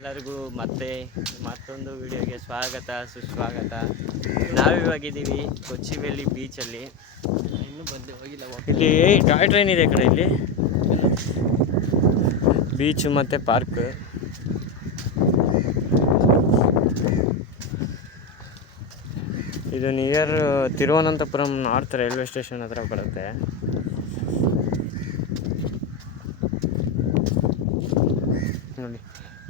ಎಲ್ಲರಿಗೂ ಮತ್ತೊಂದು ವಿಡಿಯೋಗೆ ಸ್ವಾಗತ ಸುಸ್ವಾಗತ. ನಾವಿವಾಗಿದ್ದೀವಿ ಕೊಚ್ಚಿವೆಲ್ಲಿ ಬೀಚಲ್ಲಿ. ಇನ್ನೂ ಹೋಗಿಲ್ಲ. ಇಲ್ಲಿ ಟಾಯ್ ಟ್ರೈನ್ ಇದೆ ಕಡೆ, ಇಲ್ಲಿ ಬೀಚು ಮತ್ತು ಪಾರ್ಕ್. ಇದು near Thiruvananthapuram north railway station ಹತ್ರ ಬರುತ್ತೆ. ನೋಡಿ,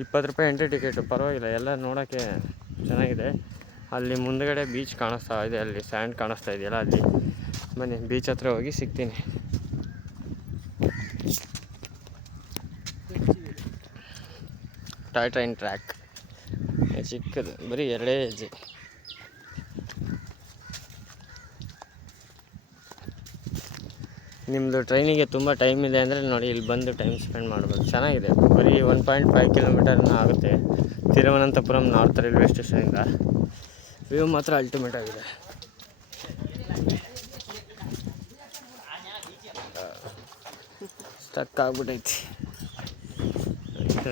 20 ರೂಪಾಯಿ ಎಂಟ್ರಿ ಟಿಕೆಟು, ಪರವಾಗಿಲ್ಲ, ಎಲ್ಲ ನೋಡೋಕ್ಕೆ ಚೆನ್ನಾಗಿದೆ. ಅಲ್ಲಿ ಮುಂದುಗಡೆ ಬೀಚ್ ಕಾಣಿಸ್ತಾ ಇದೆ, ಅಲ್ಲಿ ಸ್ಯಾಂಡ್ ಕಾಣಿಸ್ತಾ ಇದೆಯಲ್ಲ, ಅಲ್ಲಿ ಬನ್ನಿ ಬೀಚ್ ಹತ್ರ ಹೋಗಿ ಸಿಗ್ತೀನಿ. ಟಾಯ್ ಟ್ರೈನ್ ಟ್ರ್ಯಾಕ್ ಚಿಕ್ಕದು, ಬರೀ 2 ಹೆಜ್ಜೆ. ನಿಮ್ಮದು ಟ್ರೈನಿಗೆ ತುಂಬ ಟೈಮ್ ಇದೆ ಅಂದರೆ ನೋಡಿ, ಇಲ್ಲಿ ಬಂದು ಟೈಮ್ ಸ್ಪೆಂಡ್ ಮಾಡ್ಬೋದು. ಚೆನ್ನಾಗಿದೆ, ಬರೀ 1.5 ಕಿಲೋಮೀಟರ್ನ ಆಗುತ್ತೆ ತಿರುವನಂತಪುರಂ ನಾರ್ತ್ ರೈಲ್ವೆ ಸ್ಟೇಷನಿಂದ. ವ್ಯೂ ಮಾತ್ರ ಅಲ್ಟಿಮೇಟ್ ಆಗಿದೆ. ಸ್ಟಕ್ ಆಗ್ಬಿಟ್ಟೈತಿ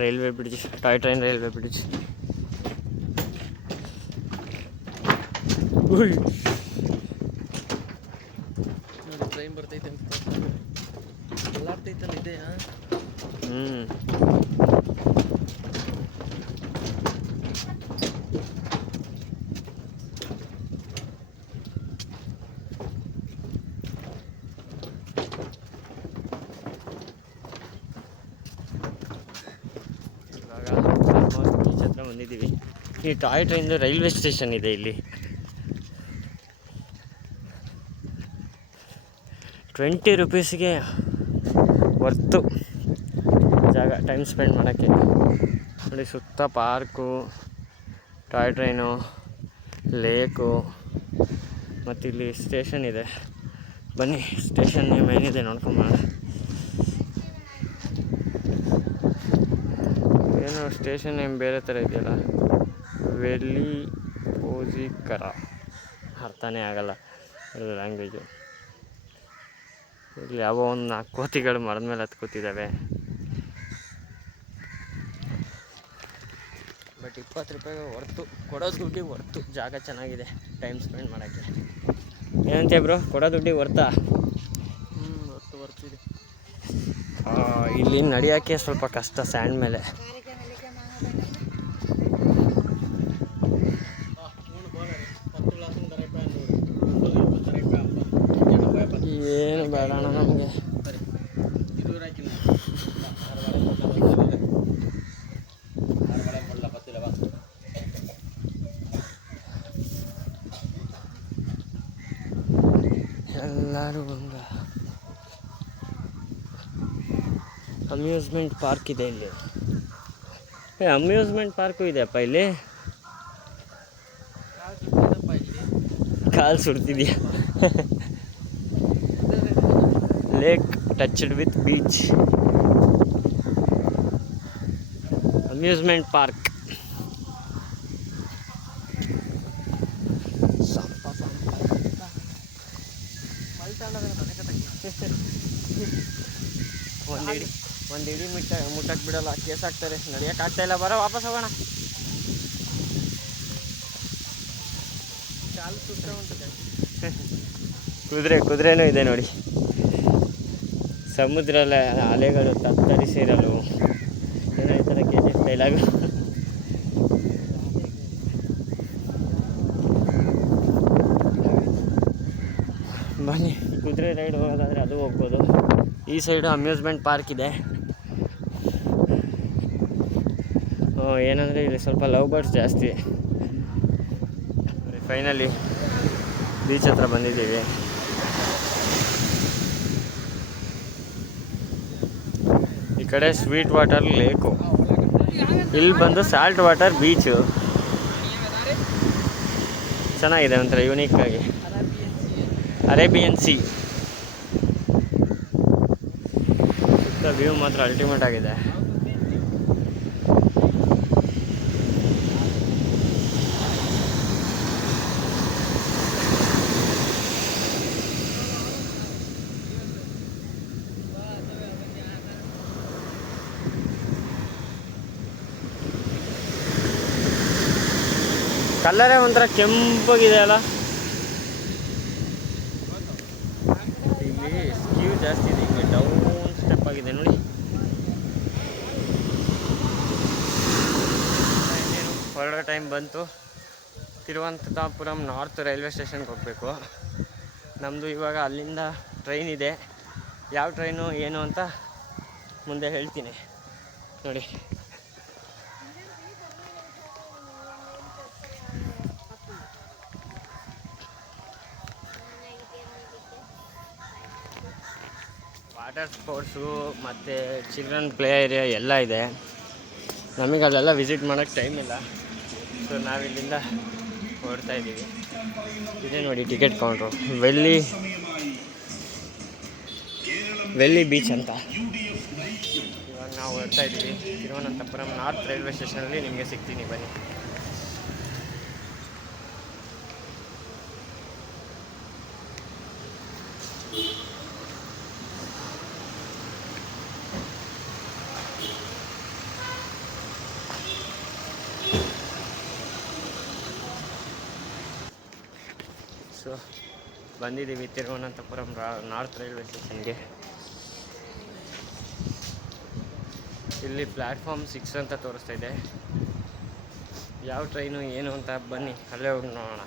railway bridge, toy train railway bridge. Train ಬರ್ತೈತೆ ಅಂತ ಎಲ್ಲ ಆಗ್ತೈತಲ್ಲ ಇದೆ. ಇವಾಗ ಆಲ್ಮೋಸ್ಟ್ ಬೀಚ್ ಹತ್ರ ಬಂದಿದ್ದೀವಿ. ಈ ಟಾಯ್ ಟ್ರೈನ್ದು ರೈಲ್ವೆ ಸ್ಟೇಷನ್ ಇದೆ ಇಲ್ಲಿ. 20 ರೂಪೀಸ್ಗೆ ವರ್ತು ಜಾಗ ಟೈಮ್ ಸ್ಪೆಂಡ್ ಮಾಡೋಕ್ಕೆ. ನೋಡಿ, ಸುತ್ತ ಪಾರ್ಕು, ಟಾಯ್ ಟ್ರೈನು, ಲೇಕು, ಮತ್ತು ಇಲ್ಲಿ ಸ್ಟೇಷನ್ ಇದೆ. ಬನ್ನಿ ಸ್ಟೇಷನ್ ನೇಮ್ ಏನಿದೆ ನೋಡ್ಕೊಂಬೋಣ. ಏನೋ ಸ್ಟೇಷನ್ ನೇಮ್ ಬೇರೆ ಥರ ಇದೆಯಲ್ಲ, ವೆಲ್ಲಿ ಪೋಜಿಕರ, ಅರ್ಥನೇ ಆಗಲ್ಲ ಅದು ಲ್ಯಾಂಗ್ವೇಜು. ಇಲ್ಲಿ ಯಾವೋ ಒಂದು 4 ಕೋತಿಗಳು ಮರದ ಮೇಲೆ ಹತ್ಕೋತಿದ್ದಾವೆ. ಬಟ್ 20 ರೂಪಾಯಿಗೆ ಹೊರ್ತು, ಕೊಡೋ ದುಡ್ಡಿಗೆ ಹೊರ್ತು. ಜಾಗ ಚೆನ್ನಾಗಿದೆ ಟೈಮ್ ಸ್ಪೆಂಡ್ ಮಾಡೋಕ್ಕೆ. ಏನಂತೀಯ ಬ್ರೋ, ಕೊಡೋ ದುಡ್ಡಿಗೆ ಹೊರ್ತಾ? ಬರ್ತಿದೆ. ಇಲ್ಲಿ ನಡೆಯೋಕ್ಕೆ ಸ್ವಲ್ಪ ಕಷ್ಟ ಸ್ಯಾಂಡ್ ಮೇಲೆ. ಏನು ಬೇಡ ಅಣ್ಣ ನಮಗೆ. ಎಲ್ಲರೂ ಹಂಗ. ಅಮ್ಯೂಸ್ಮೆಂಟ್ ಪಾರ್ಕ್ ಇದೆ ಇಲ್ಲಿ. ಅಮ್ಯೂಸ್ಮೆಂಟ್ ಪಾರ್ಕು ಇದೆಯಪ್ಪ ಇಲ್ಲಿ. ಕಾಲು ಸುಡ್ತಿದ್ಯಾ? Lake touched with beach, amusement park. ಒಂದು ಇಡೀ ಮುಟ್ಟಕ್ಕೆ ಬಿಡಲ್ಲ, ಕೇಸ್ ಹಾಕ್ತಾರೆ. ನಡೆಯೋಕ್ಕಾಗ್ತಾಯಿಲ್ಲ, ಬರೋ ವಾಪಸ್ ಹೋಗೋಣ. ಕಾಲು ಸುತ್ತರೆ ಉಂಟು. ಕುದುರೆನೂ ಇದೆ ನೋಡಿ. ಸಮುದ್ರ ಅಲೆಗಳು ತತ್ತರಿಸಿರಲು, ಏನೋ ಈ ಥರ ಕೇಸ್ ಡೈಲಾಗು. ಬನ್ನಿ, ಕುದುರೆ ರೈಡ್ ಹೋಗೋದಾದರೆ ಅದು ಹೋಗ್ಬೋದು. ಈ ಸೈಡು ಅಮ್ಯೂಸ್ಮೆಂಟ್ ಪಾರ್ಕ್ ಇದೆ. ಏನಂದರೆ ಇಲ್ಲಿ ಸ್ವಲ್ಪ ಲವ್ ಬರ್ಡ್ಸ್ ಜಾಸ್ತಿ. ಫೈನಲಿ ಬೀಚ್ ಹತ್ರ ಬಂದಿದ್ದೀವಿ. ಈ ಕಡೆ ಸ್ವೀಟ್ ವಾಟರ್ ಲೇಕು, ಇಲ್ಲಿ ಬಂದು ಸಾಲ್ಟ್ ವಾಟರ್ ಬೀಚು. ಚೆನ್ನಾಗಿದೆ, ಒಂಥರ ಯೂನಿಕ್ ಆಗಿ. Arabian C. ಸುತ್ತ ವ್ಯೂ ಮಾತ್ರ ಅಲ್ಟಿಮೇಟ್ ಆಗಿದೆ. ಕಲ್ಲರೇ ಒಂಥರ ಕೆಂಪಗಿದೆ ಅಲ್ಲ. ಇಲ್ಲಿ ಸ್ಕ್ಯೂ ಜಾಸ್ತಿ ಇದೆ, ಹಿಂಗೆ ಡೌನ್ ಸ್ಟೆಪ್ ಆಗಿದೆ ನೋಡಿ. ಇನ್ನೇನು ಹೊರಡೋ ಟೈಮ್ ಬಂತು. ತಿರುವನಂತಪುರಂ ನಾರ್ತ್ ರೈಲ್ವೆ ಸ್ಟೇಷನ್ಗೆ ಹೋಗಬೇಕು. ನಮ್ಮದು ಇವಾಗ ಅಲ್ಲಿಂದ ಟ್ರೈನ್ ಇದೆ. ಯಾವ ಟ್ರೈನು ಏನು ಅಂತ ಮುಂದೆ ಹೇಳ್ತೀನಿ ನೋಡಿ. ವಾಟರ್ ಸ್ಪೋರ್ಟ್ಸು ಮತ್ತು ಚಿಲ್ಡ್ರನ್ ಪ್ಲೇ ಏರಿಯಾ ಎಲ್ಲ ಇದೆ. ನಮಗೆ ಅಲ್ಲೆಲ್ಲ ವಿಸಿಟ್ ಮಾಡೋಕ್ಕೆ ಟೈಮ್ ಇಲ್ಲ. ಸೊ ನಾವಿಲ್ಲಿಂದ ಹೊರಡ್ತಾ ಇದ್ದೀವಿ. ಇದೇ ನೋಡಿ ಟಿಕೆಟ್ ಕೌಂಟ್ರು, ವೆಲ್ಲಿ ಬೀಚ್ ಅಂತ. ಇವಾಗ ನಾವು ಹೊರಡ್ತಾ ಇದ್ದೀವಿ. ತಿರುವನಂತಪುರಂ ನಾರ್ತ್ ರೈಲ್ವೆ ಸ್ಟೇಷನಲ್ಲಿ ನಿಮಗೆ ಸಿಗ್ತೀನಿ, ಬನ್ನಿ. ಸೊ ಬಂದಿದ್ದೀವಿ ತಿರುವನಂತಪುರಂ ನಾರ್ತ್ ರೈಲ್ವೆ ಸ್ಟೇಷನ್ಗೆ. ಇಲ್ಲಿ ಪ್ಲ್ಯಾಟ್ಫಾರ್ಮ್ 6 ಅಂತ ತೋರಿಸ್ತಾ ಇದೆ. ಯಾವ ಟ್ರೈನು ಏನು ಅಂತ ಬನ್ನಿ ಅಲ್ಲೇ ಹೋಗಿ ನೋಡೋಣ.